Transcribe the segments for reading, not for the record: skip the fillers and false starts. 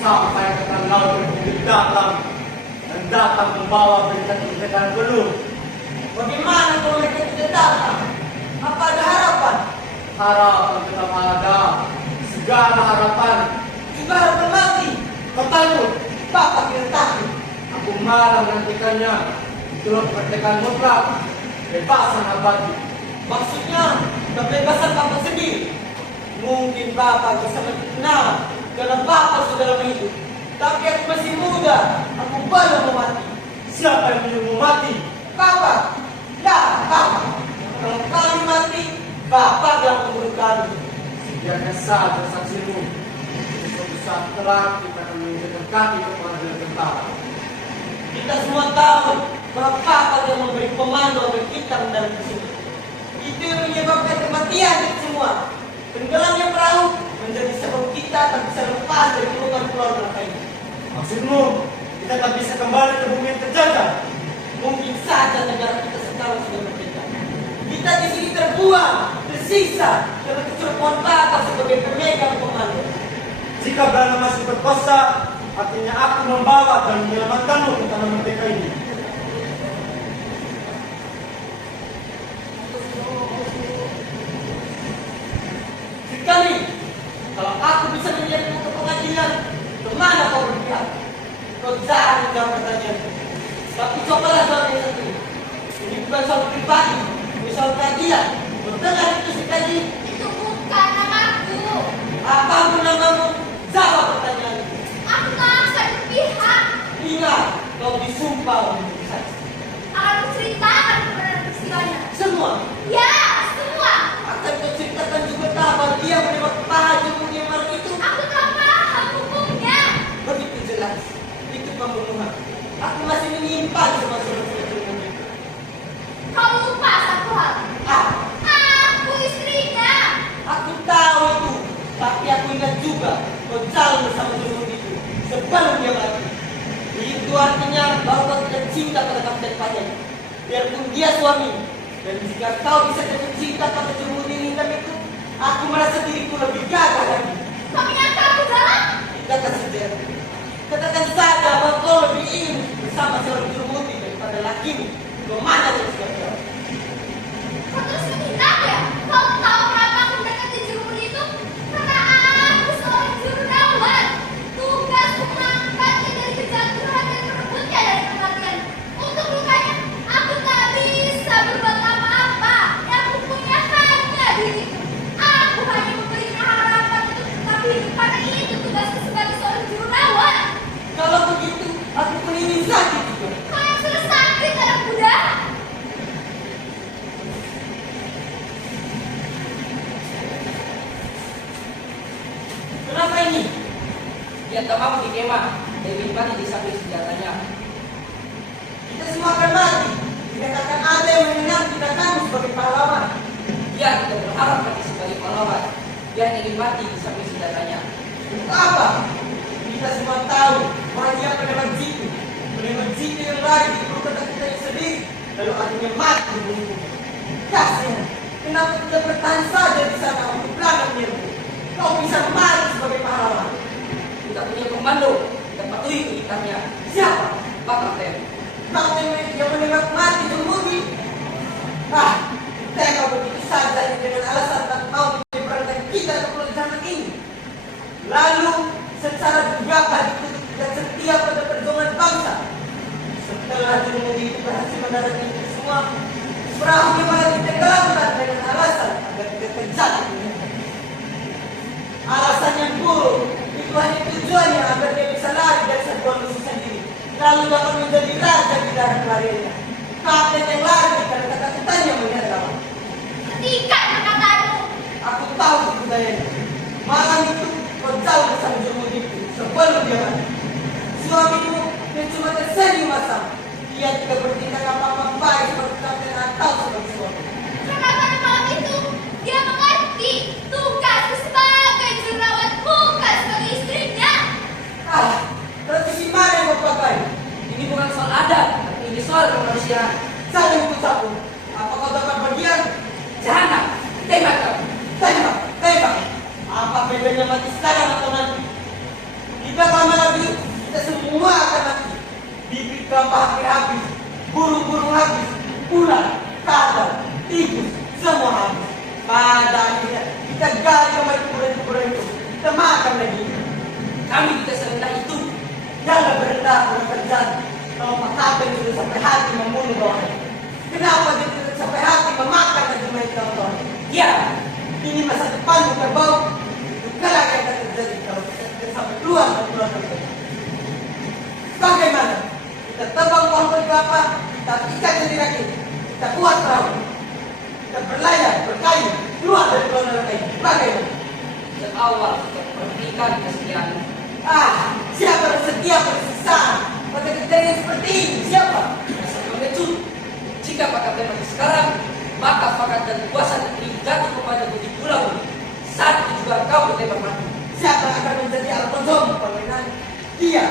Sampai ketan laut berdiri datang dan datang membawa berita-berita belum. Bagaimana kalau mereka tidak datang? Apa ada harapan? Harapan tetap ada. Segala harapan. Juga harapan mati. Kau takut? Bapak tidak takut. Aku malah menantikannya. Itulah kemerdekaan mutlak. Bebasan abadi. Maksudnya kebebasan Bapak sendiri. Mungkin Bapak bisa mengenal karena Bapak sudah lama hidup. Tapi aku masih muda. Aku baru mau mati. Siapa yang menyuruhmu mati? Bapak. Ya, Bapak. Kalau kami mati, Bapak yang membunuh kami. Biarkan saja saksimu. Suatu saat kelak kita akan menginjakkan kaki ke pengadilan tentara. Kita semua tahu bahwa Bapak yang memberi komando agar kita mendarat di sini. Itu yang menyebabkan kematian kita semua. Tenggelamnya perahu menjadi sebab kita tak bisa lepas dari pelukan keluarga ini. Maksudmu, kita tak bisa kembali ke bumi yang terjajah? Mungkin saja negara kita sekarang sudah merdeka. Kita di sini terbuang, tersisa karena keserpuan Bapak sebagai pemegang komando. Jika Belanda masih berkuasa, artinya aku membawa dan menyelamatkanmu ke tanah merdeka ini. Sekali, kalau aku bisa menyerbu ke pengadilan, kemana kau berpihak? Kau jangan menjawab pertanyaan. Tapi cobalah soal yang satu. Ini bukan soal pribadi, ini soal keadilan. Kau dengar itu sekali? Itu bukan namaku. Apapun namamu, jawab pertanyaan. Aku tak akan berpihak. Ingat, kau disumpah untuk saksi. Akan menceritakan kebenaran peristiwanya. Semua Ya, semua. akan kau ceritakan juga kapan dia menembak Pak Haji Muhyiddin malam itu. Aku tak paham hukumnya. Begitu jelas, itu pembunuhan. Aku masih menyimpan semua surat-surat itu. Kau lupa satu hal. Ah, Aku istrinya. aku tahu itu, tapi aku ingat juga kau jalan bersama Jumud itu sebelum dia mati. Itu artinya bahwa kau tidak cinta pada Kapten Paten, biarpun dia suami. Dan jika kau bisa jatuh cinta pada Jumud ini itu, aku merasa diriku lebih gagah lagi. Kau menyangka aku galak? Kita kasih jalan. Katakan saja bahwa kau lebih ingin bersama seorang Jumud daripada lakimu. Kemana dia sudah jauh? Kau terus menghina ya? Kau tahu kenapa aku mendekati jurumudi itu? Karena aku seorang jururawat. Tugasku mengangkatnya dari kejatuhan dan merebutnya dari kematian. Untuk lukanya, aku tak bisa berbuat apa-apa. Yang aku punya hanya diriku. Aku hanya memberikan harapan untuk tetap hidup karena itu tugasku sebagai seorang jururawat. Kalau begitu, aku pun ingin sakit juga. Kau yang sudah sakit anak muda. Kenapa ini? Dia tak mampu dikemah dan menikmati di samping senjatanya. Kita semua akan mati. Tidak akan ada yang mengenal kita kamu sebagai pahlawan. Dia tidak berharap mati sebagai pahlawan. Dia ingin mati di samping senjatanya. Untuk apa? Kita semua tahu bahwa dia penembak jitu. Penembak jitu yang lari di perut kita yang sendiri. Lalu akhirnya mati dibunuh. Kasihan. Kenapa tidak bertahan saja di sana untuk belakang dirimu? Kau bisa mati sebagai pahlawan. Kita punya komando. Kita patuhi perintahnya. Siapa? Pak Kapten. Kapten yang menembak mati Jumudi. Tega begitu saja ini dengan alasan tak mau menyeberangkan kita ke pulau zaman ini. Lalu secara gegabah ditutup dan setia pada perjuangan bangsa. Setelah Jumudi itu berhasil mendarat kita semua, perahunya malah ditenggelamkan dengan alasan agar tidak terjadi. Alasan yang buruk itu hanya tujuannya agar dia bisa lari dari sebuah musuh sendiri, lalu dapat menjadi raja di daerah pelariannya. Kapten yang lari karena ketakutannya melihat lawan. Hentikan perkataanmu. Aku tahu kebudayanya. Malam itu kau jauh bersama Jumud itu sebelum dia mati. Suamimu yang cuma tersenyum masam. Dia tidak bertindak apa-apa baik seperti kapten atau sebagai suami. Karena pada malam itu dia mengerti tugasku sebagai jururawat bukan sebagai istrinya. Tradisi mana yang kau pakai? Ini bukan soal adat, tapi ini soal kemanusiaan. Saling ikut-campur. Apa kau dapat bagian? Jahanam, tembak kau. Tembak, tembak. Apa bedanya mati sekarang atau nanti? Jika kau mati kami tidak serendah itu. Jangan berendah orang terjadi. Kalau Pak Kapten sudah sampai hati membunuh bawahnya. Kenapa dia tidak sampai hati memakan dan dimain kawan-kawan? Ya, Ini masa depan bukan bau. Bukanlah yang akan terjadi kalau kita sampai keluar dari keluarga kita. Bagaimana? Kita tebang pohon kelapa, kita ikat jadi rakit, kita buat perahu, kita berlayar, berkayu, keluar dari keluarga kita. Bagaimana? sejak awal kita berikan kesetiaan. Siapa yang setia pada siksaan? Pada kejadian seperti ini? Siapa? Dasar pengecut. Jika Pak Kapten mati sekarang, maka pangkat dan kuasa negeri jatuh kepada Budi Pulau. Saat itu juga kau ditembak mati. Siapa yang akan menjadi Alfonso permainan? Dia.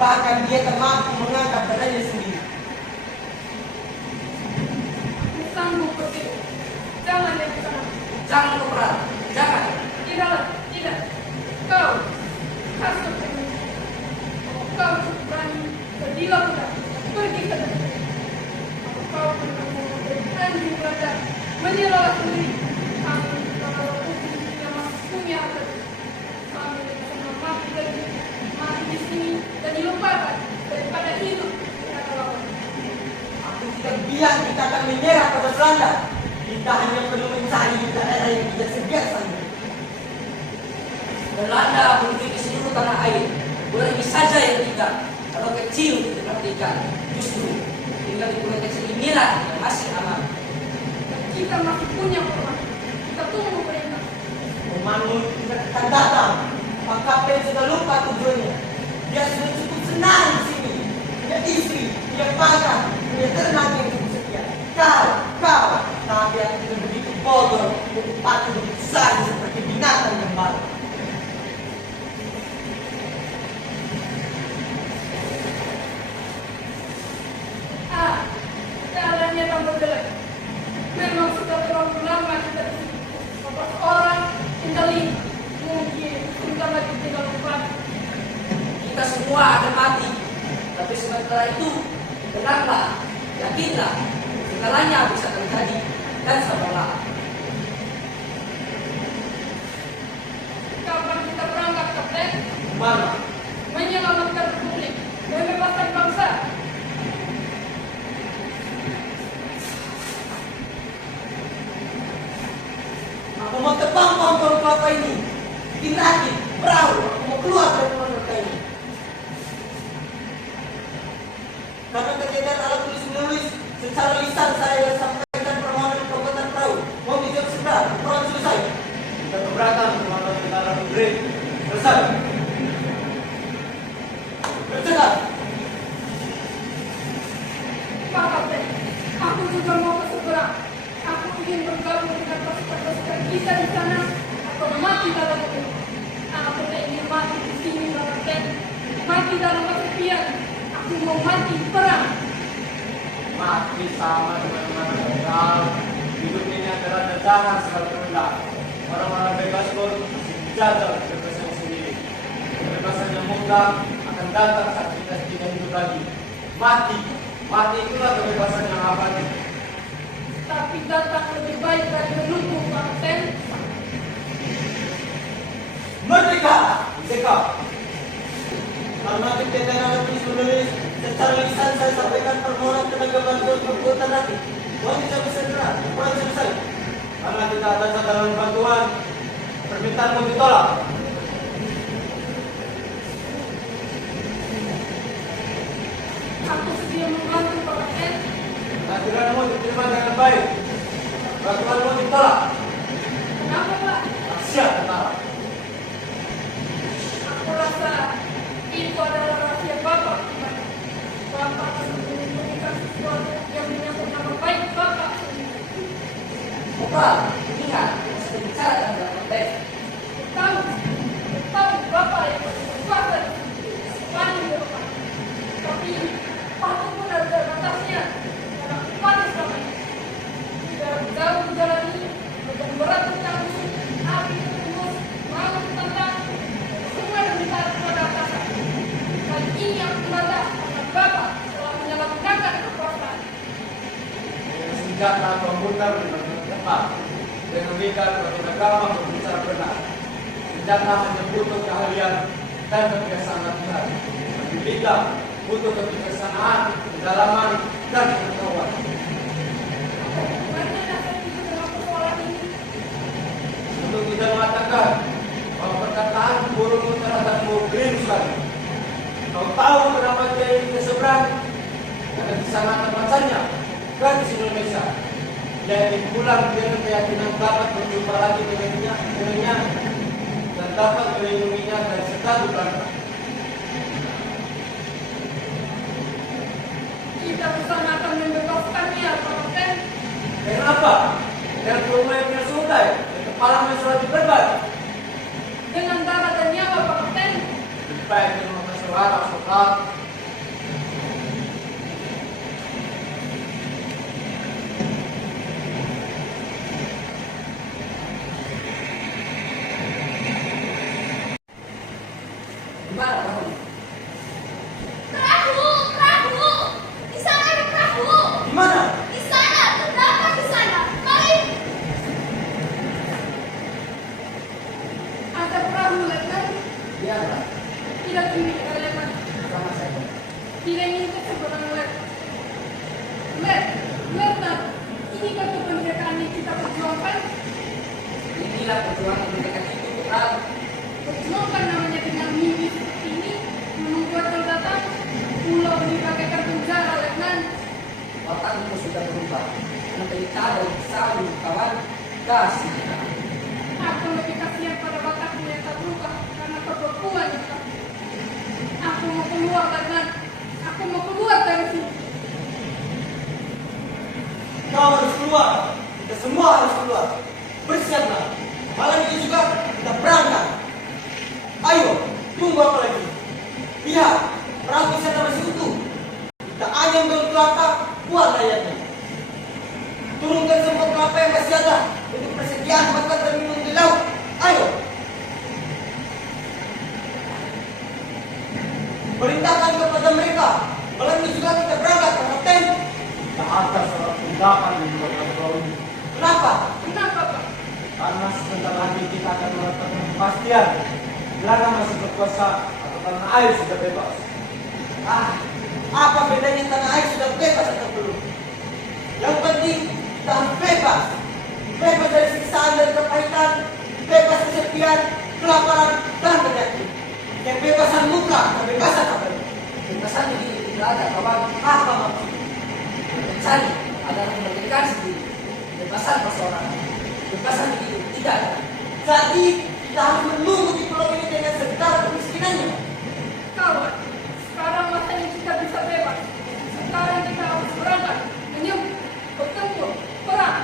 Bahkan dia tak mampu mengangkat badannya sendiri. Sanggup begitu. Jangan yang ke sana. Jangan berperang, jangan. Tidak. Kau harus bertemu. Kau cukup berani. Pergilah sudah. Pergi ke depan. Kau pernah anjing belajar menyelah sendiri. Kami kalau hukum yang masih punya atas. Kami sama mati lagi. Mati di sini dan dilupakan daripada hidup kata lawan. Aku tidak bilang kita akan menyerah pada Belanda. Kita hanya perlu mencari daerah yang tidak sebiasa. Belanda memiliki seluruh tanah air. Boleh saja yang tidak. Kalau kecil tidak merdeka. Justru tinggal di pulau kecil inilah yang masih aman. Kita masih punya korban. Kita tunggu perintah. Komando tidak akan datang. Pak Kapten sudah lupa tujuannya. Dia sudah cukup senang di sini. Punya istri, punya makan, punya ternak yang cukup setia. Kau, tapi aku tidak begitu bodoh. Aku begitu saja seperti binatang yang baru. Caranya tambah jelek. Memang sudah terlalu lama kita di sini. Beberapa orang tinggal ini. Mungkin tinggal lagi tinggal empat. Kita semua akan mati. Tapi sementara itu, tenanglah, yakinlah, segalanya bisa terjadi dan sabarlah. Kapan kita berangkat, Kapten? Mana? Menyelamatkan republik. Membebaskan bangsa. Aku mau tebang pohon kelapa ini. Bikin rakit, perahu. Aku mau keluar dari keluarga ini. Karena kejadian alat tulis menulis, secara lisan saya sampaikan permohonan pembuatan perahu. Mau dijawab segera, permohonan selesai. Kita keberatan Komandan Tentara Negeri. Selesai. Bercegat. Pak Kapten, aku juga mau ke seberang. Aku ingin bergabung dengan pasukan-pasukan kita di sana atau mati dalam itu. Aku tak ingin mati di sini, Pak Kapten. Mati dalam kesepian. Aku mau mati perang. Mati sama teman-teman lokal. Hidup ini adalah dagangan segala rendah. Orang-orang bebas pun masih dijaga kebebasan sendiri. Kebebasan yang mutlak akan datang saat kita tidak hidup lagi. Mati itulah kebebasan yang abadi. Tapi datang lebih baik dari menunggu, Pak Kapten. Merdeka. Merdeka. Karena kejadian alat tulis menulis, secara lisan saya sampaikan permohonan tenaga bantuan pembuatan rakit. Mau dijawab segera, permohonan selesai. Karena tidak ada catatan bantuan, permintaan pun ditolak. Aku sedia membantu, Pak Kapten. Kehadiranmu diterima dengan baik. Bantuanmu ditolak. Kenapa, Pak? Siap tentara. Aku rasa itu adalah rahasia Bapak. Bapak akan menyembunyikan sesuatu yang menyangkut nama baik Bapak sendiri. Kopral, ingat, kita sudah bicara dalam konteks. Tahu Bapak yang berkuasa paling di depan. Tapi waktu pun ada batasnya. Karena paling selama ini. Tidak jauh menjalani, beban berat menanggung, api tertembus, mau ditentang, semua yang ditarik kepada atasan. Kali ini aku bangga karena Bapak telah menyalahgunakan kekuasaan. Dengan senjata komputer di bagian depan. Dengan lidah bagian agama berbicara benar. Senjata hanya butuh keahlian dan kebiasaan latihan. Tapi kita butuh kebijaksanaan, kedalaman, dan pengetahuan. Bagaimana dasar itu dalam persoalan ini? Untuk tidak mengatakan bahwa perkataan gurumu terhadapmu keliru sekali. Kau tahu kenapa dia ini ke seberang? Karena di sana tempatnya, bukan di Indonesia. Dia ingin pulang dengan keyakinan dapat berjumpa lagi dengannya dan dapat melindunginya dari segala belaka. Kita bersama akan membebaskannya, Pak Kapten. Kenapa? Karena rumah punya sudai, dan kepala sudah diperban. Dengan darah dan nyawa, Pak Kapten. Baik di rumah suara, sobat. Gimana perahu? Perahu, perahu. Di sana ada perahu. Di mana? Di sana, terdapat di sana. Mari. Ada perahu, Letnan. Biarlah, Tidak milik Letnan. sama saya. Tidak ingin ke seberang Letnan. Ini batu pendidikan yang kita perjuangkan. Inilah perjuangan mereka itu, Putra. Perjuangkan namanya dengan mimpi seperti ini. Membuat datang pulau ini bagaikan penjara, Letnan. Otakmu sudah berubah. Menderita dan selalu kawan kasih. Aku lebih kasihan pada batakmu yang tak berubah karena kebekuan itu. Aku mau keluar, Letnan. Aku mau keluar dari sini. Kau harus keluar. Kita semua harus keluar. Bersiaplah. Malam ini juga kita berangkat. Ayo, tunggu apa lagi? Lihat, perahu di sana masih utuh. Kita ayam daun kelapa, buat layarnya. Turunkan semua kelapa yang masih ada untuk persediaan makan dan minum di laut. Ayo. Perintahkan kepada mereka. Malam ini juga kita berangkat, Pak Kapten. Tak ada surat tindakan di luar pulau ini. Kenapa? Kenapa, Pak? Karena sebentar lagi kita akan mendapatkan kepastian Belanda masih berkuasa atau tanah air sudah bebas. Apa bedanya tanah air sudah bebas atau belum? Yang penting kita harus bebas. Bebas dari siksaan dan kepahitan, bebas kesepian, kelaparan, dan penyakit. Kebebasan mutlak, kebebasan apa itu? Kebebasan ini tidak ada, kawan. Apa maksudnya? Mencari adalah kemerdekaan sendiri. Kebebasan perseorangan. Kebebasan hidup tidak ada. Jadi kita harus menunggu di pulau ini dengan segala kemiskinannya. Kawan, sekarang masanya kita bisa bebas. Sekarang kita harus berangkat, menyembah, bertempur, perang.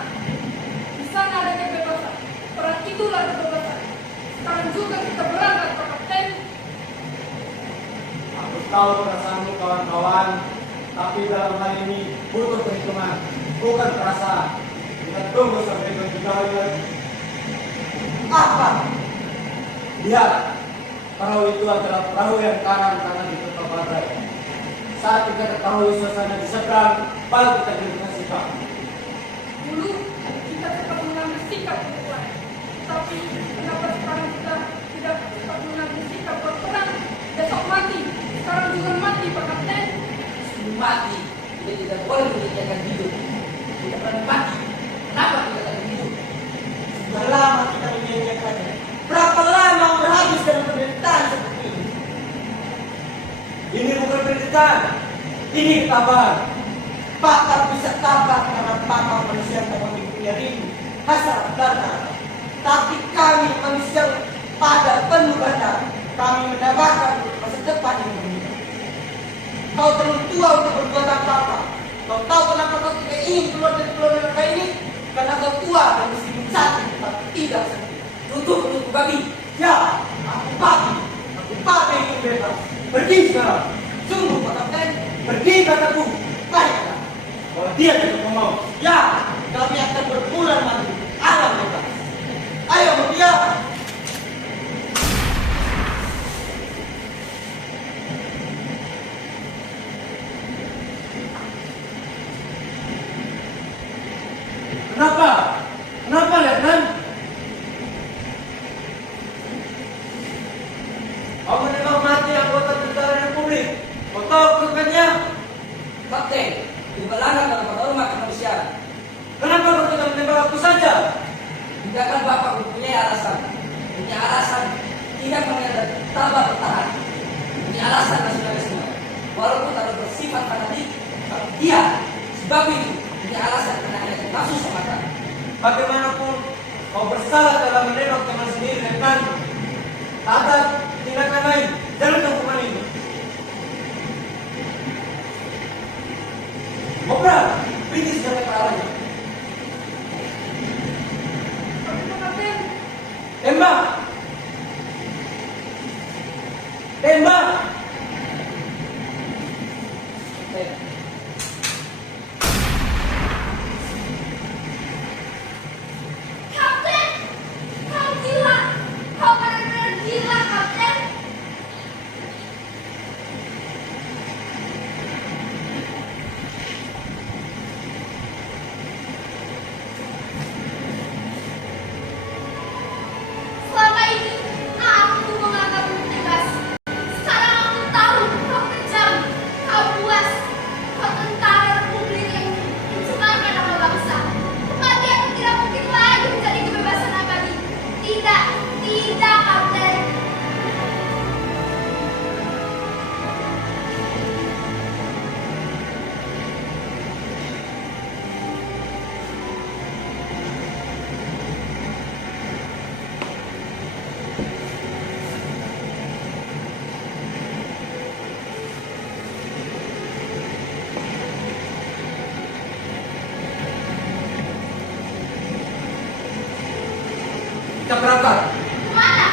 Di sana ada kebebasan. Perang itulah kebebasan. Sekarang juga kita berangkat, Pak Kapten. Aku tahu perasaanmu kawan-kawan, tapi dalam hal ini butuh perhitungan, bukan perasaan. Kita tunggu sampai berjauh lagi. Apa? Lihat, perahu itu adalah perahu yang kanan di tepi pantai. Saat kita ketahui suasana di seberang, baru kita menentukan sikap. Dulu kita cepat mengambil sikap berperang. Tapi kenapa sekarang kita tidak cepat mengambil sikap berperang? Besok mati. Sekarang juga mati, Pak Kapten. Sebelum mati, kita tidak boleh menyediakan hidup. Kita akan mati. Kenapa kita akan hidup? Sudah lama kita menyanyiakannya. Berapa lama berhabis dalam penderitaan seperti ini? Ini bukan penderitaan, ini ketabahan. Pakar bisa tabah karena pakar manusia yang punya rindu, hasrat dan harap. Tapi kami manusia pada penuh badan. Kami mendapatkan masa depan yang berbeda. Kau terlalu tua untuk berbuat apa-apa. Kau tahu kenapa kau tidak ingin keluar dari pulau mereka ini? Karena kau tua dan meskipun sakit, tapi tidak sakit. Tutup babi. Ya, aku babi yang bebas. Pergi sekarang, Sungguh Pak Kapten, pergi kataku. baiklah. Kalau dia tidak mau, Ya, kami akan berpulang mati. Alam bebas. Ayo, Mutia. kenapa? Kenapa, Letnan? Kau menengok bagaimanapun kau bersalah dalam menembak teman sendiri dan ada tindakan lain dalam hukuman ini. Kobra, beri senjata ke arahnya. Kapten, Tembak! Tembak! Kapten, kau gila. Kau benar-benar gila, Kapten. Selama ini aku menganggapmu tegas. Sekarang aku tahu kau kejam, kau buas, kau tentara republik yang mencemarkan nama bangsa. Kematian tidak mungkin lagi menjadi kebebasan abadi. Tidak, tidak, Kapten. Kita berangkat. Kemana?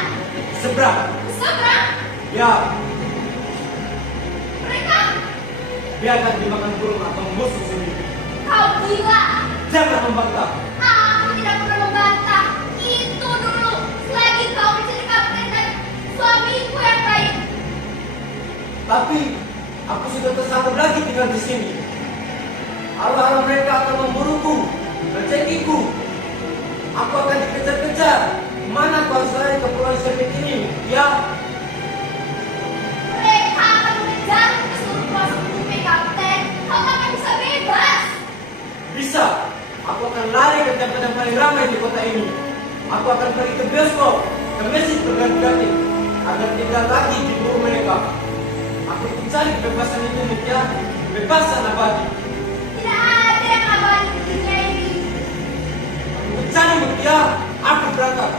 Seberang. Seberang? Ya, Mereka? biarkan dimakan burung atau musuh sendiri. Kau gila. Jangan membantah. Aku tidak pernah membantah. Itu dulu. Selagi kau menjadi kapten dan suamiku yang baik. Tapi aku sudah tersangkap lagi tinggal di sini. Arwah-arwah mereka akan memburuku, mencekiku. Aku akan dikejar-kejar. Mana kau harus lari ke pulau Semit ini? Ya, Mereka akan mengejarku ke seluruh pelosok bumi, Kapten. Kau tak akan bisa bebas. bisa. Aku akan lari ke tempat yang paling ramai di kota ini. Aku akan pergi ke bioskop, ke masjid berganti-ganti, agar tidak lagi diburu mereka. Aku mencari kebebasan itu, ya, kebebasan abadi. Tidak ada yang abadi di dunia ini. Aku mencari, ya, aku berangkat.